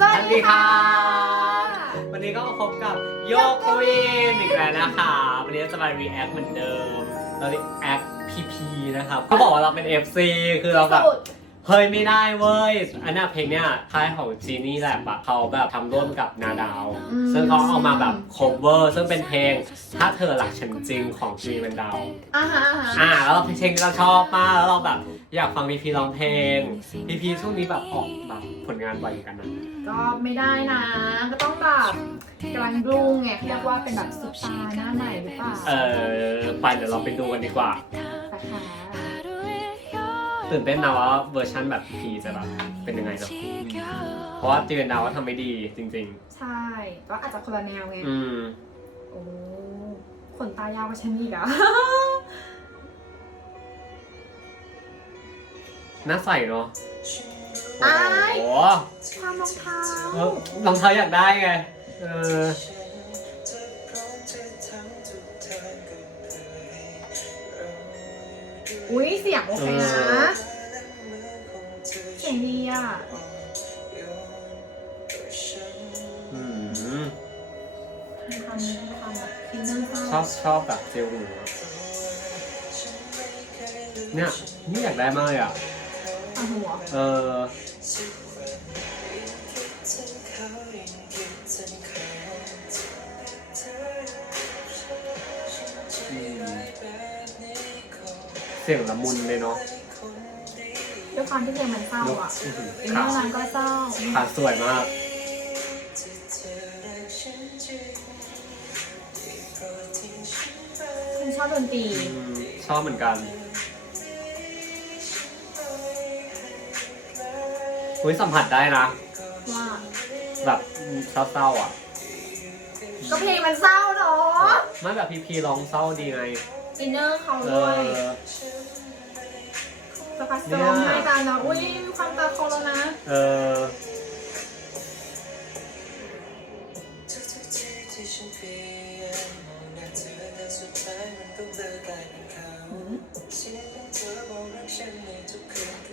สวัสดีค่ะ วันนี้ก็มาพบกับโยกกวินอีกแล้วนะคะ วันนี้จะมา react เหมือนเดิม เรา react PP นะครับเขาบอกว่าเราเป็น FC คือเราแบบสุด เฮ้ยไม่ได้เว้ย อันเนี้ยเพลงเนี้ยท้ายของจีนี่แหละปะเขาแบบทำร่วมกับนาดาวอืมซึ่งเขาเอามาแบบ cover ซึ่งเป็นเพลง ถ้าเธอหลักฉันจริงของจีเป็นดาวอ่าฮะอ่าฮะอ่าแล้วเราเพลงที่เราชอบมากแล้วเราแบบอยากฟังพีพีร้องเพลงพีพีช่วงนี้แบบออกแบบผลงานบ่อยเหมือนกันนะ ก็ไม่ได้นะ ก็ต้องแบบกำลังรุ่งไงเขาเรียกว่าเป็นแบบซุปตาร์หน้าใหม่หรือเปล่าเออไปเดี๋ยวเราไปดูกันดีกว่า นะคะ ตื่นเต้นนะว่าเวอร์ชันแบบพีจะแบบเป็นยังไงเนอะเพราะว่าจีเป็นดาวก็ทำไม่ดีจริง ใช่ ก็อาจจะคนละแนวไง ๆ อืม โอ้ขนตายาวกว่าฉันอีกอะ น่าใส่เนาะอ้ายโอ้โหความรองเท้า เออรองเท้าอยากได้ไง เออ อุ้ยเสียงโอเคนะ เสียงดีอะอืมมีความมีความแบบคินเนอร์ชเศร้าอบชอบแบบเจลหูอะเนี่ยนี่อยากได้มากเลยอะตาหัว เอออื เสียงละมุนเลยเนาะด้วยความที่เพลงมันเศร้าอะอื้อหืออินเนขาอร์นั้นก็เศร้าขาสวยมากฉันชอบดนตรีอืมชอบเหมือนกันอุ้ยสัมผัสได้นะ ว่าแบบเศร้าๆอะ ก็เพลงมันเศร้าเนาะไม่แบบพีพีร้องเศร้าดีไง อินเนอร์เขาเอด้วยอจะพัสร้องไห้ตามนะอุ้ยมีความตาคมแล้วนะเออ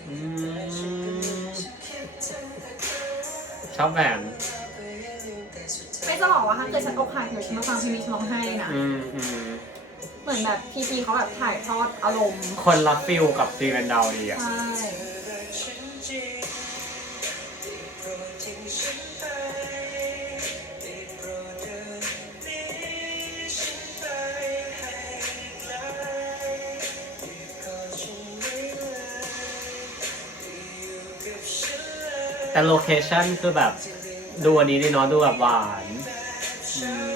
อืมชอบแหวนไม่จะบอกว่าถ้าเกิดฉันอกหักเดี๋ยวฉันมาฟังเพลงนี้ฉันร้องไห้นะอืมอืมเห มือนแบบพีพีเขาแบบถ่ายทอดอารมณ์คนละฟิลกับซีเวนดาวดีอะ ใช่แต่โลเคชั่นคือแบบดูอันนี้ดีเนาะดูแบบหวาน อืม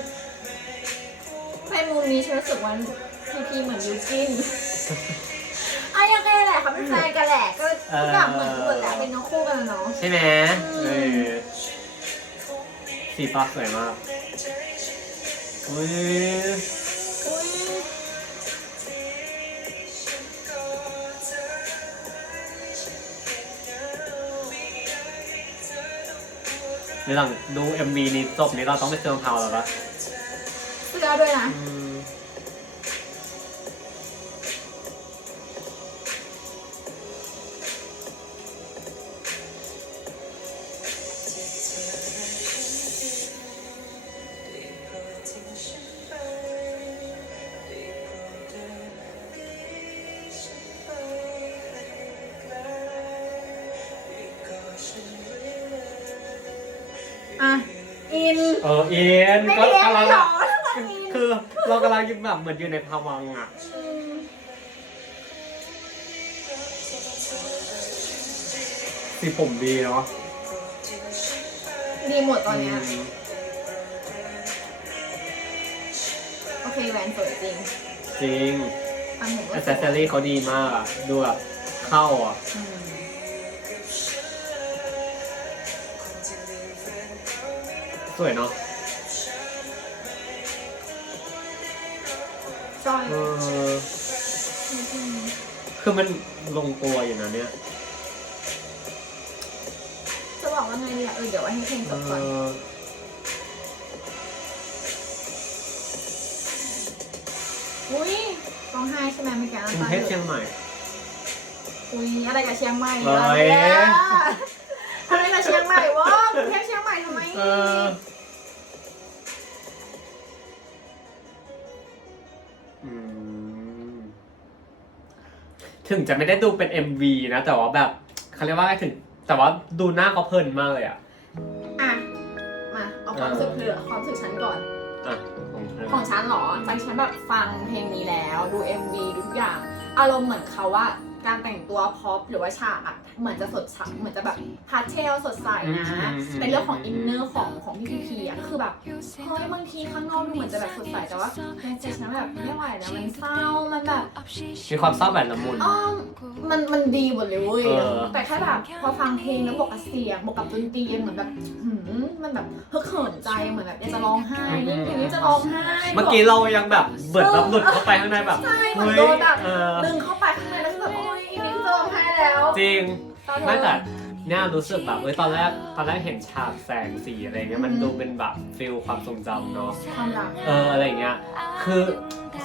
ในมุมนี้ฉันรู้สึกว่า พีพีเหมือนยูจินอะยังไงแหละเขาเป็นแฟนกันแหละก็ทุกอย่างเหมือนหมดแหละเป็นน้องคู่กันแล้วเนาะใช่ไหมอืมเออสีฟ้าสวยมากอุ้ยอุ้ยในหลังดู MV นี้จบนี้เราต้องไปซื้อรองเท้าแล้วปะเสื้อด้วยนะอืมอะ อินเออเอ็นไม่ก็เลี้ยงกำลัไม่งหรอะอทำไมอินคือเรากำลังยิ้มแบบเหมือนอยู่ในภวังค์อะอืมสีผมดีเนาะดีหมดตอนเนี้ยอืมโอเคแหวนสวยจริงจริงอันหนูอก็ c เซสซอรี่เขาดีมากอะดูแบบเข้าอะอืม สวยเนาะจอยเออคือมันลงตัวอยู่นะเนี่ยจะบอกว่าไงดีอะเออเดี๋ยวไว้ให้เพลงจเอบก่อนออุ้ยร้องไห้ใช่ไหมเมื่อกี้กรุงเทพเชียงใหม่ อุ้ยอะไรกับเชียงใหม่เฮ้วะยเนี่ ทำไมมาเชียงใหม่วะกรุงเทเชียงใหม่ทำไมถึงจะไม่ได้ดูเป็น MV นะแต่ว่าแบบเขาเรียกว่าถึง แต่ว่าดูหน้าเขาเพลินมากเลยอะอะ มาเอาความรู้สึกเธอความสุกฉันก่อนอของเธอฉันหรอจากฉันแบบฟังเพลงนี้แล้ว ดู MV ดูทุกอย่าง อารมณ์เหมือนเขาว่า การแต่งตัวพ็อปหรือว่าฉากอะเหมือนจะสดใสเหมือนจะแบบพาสเทลสดใสนะแต่เรื่องของอินเนอร์ของของพี่พีพีอะก็คือแบบเฮ้ยบางทีข้างนอกดูเหมือนจะแบบสดใสแต่ว่าในใจฉันแบบไม่ไหวแล้วมันเศร้ามันแบบมีความเศร้าแบบละมุน อ้อมมันมันดีหมดเลยเว้ยเออ แต่แค่แบบพอฟังเพลงแล้วบวกกับเสียงบวกกับดนตรีเหมือนแบบหืมมันแบบฮึกเหินใจเหมือนแบบอยากจะร้องไห้ยิ่งเพลงนี้จะร้องไห้ เมื่อกี้เรายังแบบเบิดรับหลุดเข้าไปข้างในแบบใช่เหมือนเฮ้ยโดนแบบ เออ ดึงเข้าไปข้างในแล้วคือแบบโอ๊ย แล้ว จริงตอนนี้ไม่แต่เนี่ยรู้สึกแบบเอ้ยตอนแรกตอนแรกเห็นฉากแสงสีอะไรเงี้ยมันดูเป็นแบบฟิลความทรงจำเนาะความรัก เอออะไรเงี้ยคือ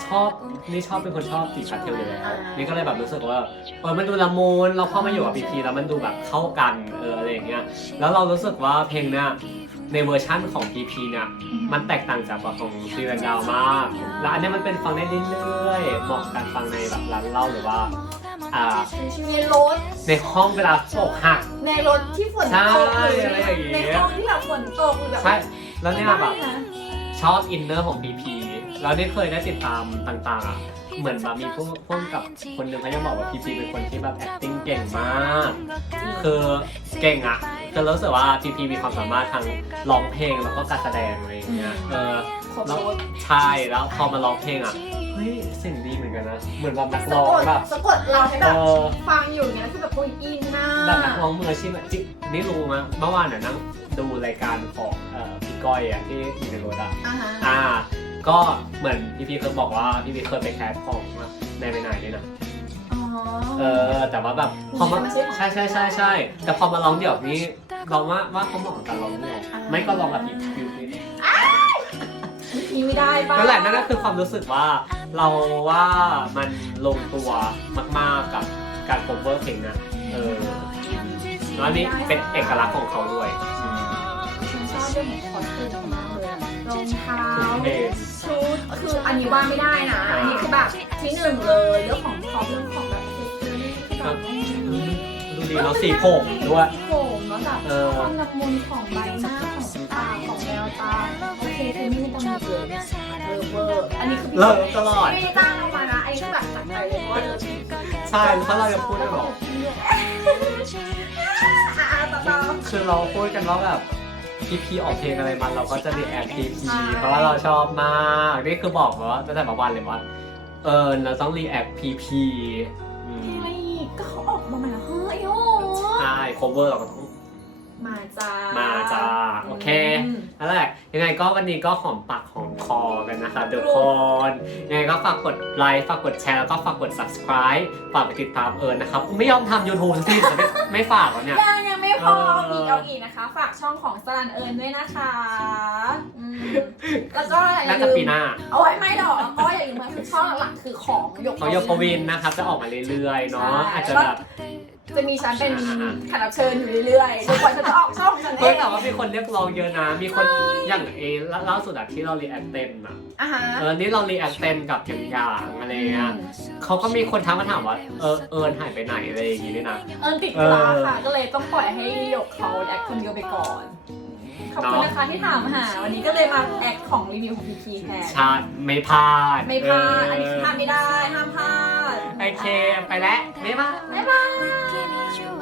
ชอบนี่ชอบเป็นคนชอบสีพาสเทลอยู่แล้วอ่านี่นี่ก็เลยแบบรู้สึกว่าเออมันดูละมุนเราพอมาอยู่กับพีพีแล้วมันดูแบบเข้ากันเอออะไรอย่างเงี้ยแล้วเรารู้สึกว่าเพลงเนี้ยในเวอร์ชั่นของพีพีเนี่ยมันแตกต่างจากแบบของซีเรนดาวมาก แล้วอันเนี้ยมันเป็นฟังได้เรื่อยๆเหมาะกับการฟังในแบบร้านเหล้าหรือว่า อ่าในรถในห้องเวลาอกหัก ในรถที่ฝนใช่ตกหรืออะไรอย่างเงี้ย ในห้องที่แบบฝนตกหรือแบบใช่แล้วเนี่ยแบบได้นะชอบอินเนอร์ของ PP แล้วนี่เคยได้ติดตามต่างๆอะเหมือนแบบมีพวกพวกกับคนหนึ่งเขายังบอกว่า PP เป็นคนที่แบบ acting เก่งมาก คือเก่งอะคือรู้สึกว่า PP มีความสามารถทางร้องเพลงแล้วก็การแสดงอะไรอย่างเงี้ยเออครบแล้วรถใช่แล้วพอมาร้องเพลงอะ กันนะ เหมือนแบบนักสะร้องกดแบบ สะกดเราให้เอแบบอฟังอยู่อย่างเงี้ยแล้วคือแบบโอ้ยอินมาก แบบนักร้องมืออาชีพอะจริงนี่รู้มั้ยเมื่อวานน่ะนั่งดูรายการของเอ่อพี่ก้อยอะที่อยู่ในรถอะอ่าฮะอ่า ก็เหมือนพี่พีเคยบอกว่าพี่พีเคยไปแคสของในไปไหนด้วยนะ อ๋อ เออ แต่ว่าแบบพอมาไม่ใช่ของ ใช่ใช่ใช่ใช่แต่พอมาร้องเดี่ยวนี้เราว่าว่าเขาเหมาะกับการร้องเดี่ยวอ่าไม่ก็ร้องกับพี่พีพี พีไม่ได้ป่ะนั่นแหละนั่นก็คือความรู้สึกว่าเราว่ามันลงตัวมากๆกับการโคเวอร์เพลงนะเออแล้วอันนี้เป็นเอกลักษณ์ของเขาด้วยอืมฉันชอบเรื่องของคอสตูมมากเลยอะรองเท้าเพลงชุดคืออันนี้ว่าไม่ได้นะอ่าอันนี้คือแบบที่หนึ่งเลยเรื่องของพร็อพเรื่องของแบบเซ็กซ์นี่คือแบบอืมดูดีเนาะสีผมด้วยผมแล้วแบบเออความละมุนของใบหน้าของตาของแววตา โอเคคือไม่มีตำหนิเลยเลิฟเวอร์อันนี้คือเลิกตลอด ไม่ได้จ้างเรามานะอันนี้คือแบบจากใจเลยว่าเลิฟจริงใช่เพราะเราจะพูดได้บอกอ่าต่อต่อคือเราพูดกันว่าแบบพีพีออกเพลงอะไรมาเราก็จะรีแอคพีพีเพราะว่าเราชอบมากนี่คือบอกว่าตั้งแต่เมื่อวานเลยว่าเออเราต้องรีแอคพีพีเพลงอะไรอีกก็เขาออกมาใหม่แล้วเฮ้ยโอ้ใช่ cover เราก็ต้องมาจ้ามามาจ้าโอเคนั่นแหละ ยังไงก็วันนี้ก็หอมปากหอมคอกันนะคะทุกคนยังไงก็ฝากกดไลค์ฝากกดแชร์แล้วก็ฝากกด subscribe ฝากไปติดตามเอิญนะครับไม่ยอมทำ YouTube สักทีแต่ไม่ไม่ฝากวะเนี่ย ยังยังไม่พอเอออีอีกเอาอีกนะคะ ฝากช่องของสลันเอิญด้วยนะคะอืมแล้วก็อย่าน่าจะลืปีมหน้าเอาไว้ไม่หรอกแล้วก็อย่าลืมว่าคือช่องหลักๆคือของยกของโยโควินนะครับจะออกมาเรื่อยๆเนาะอาจจะแบบจะมีฉันเป็นแขกรับเชิญอยู่เรื่อยๆจนกว่าฉันจะออกช่องฉันเอเฮ้ยงแต่ว่ามีคนเรียกร้องเยอะนะ มีคนอย่างเอล่าสุดอะที่เรารีแอคเต้นอะอะฮะ เออนี่เรารีแอคเต้นกับอย่างอย่างอะไรเงี้ยเขาก็มีคนทักมาถามว่าเออเอิญหายไปไหนอะไรอย่างงี้ด้วยนะ เอิญติดธุระค่ะ ก็เลยต้องปล่อยให้หยกเขาแอคคนเดียวไปก่อน ขอบคุณนะคะที่ถามหา วันนี้ก็เลยมาแอคของรีวิวของพีพีแทนชาติไม่พลาดไม่พลาดเอันนี้คือพลาดไม่ได้ ห้ามพลาด โอเค ไปแล้ว บ๊ายบาย บ๊าย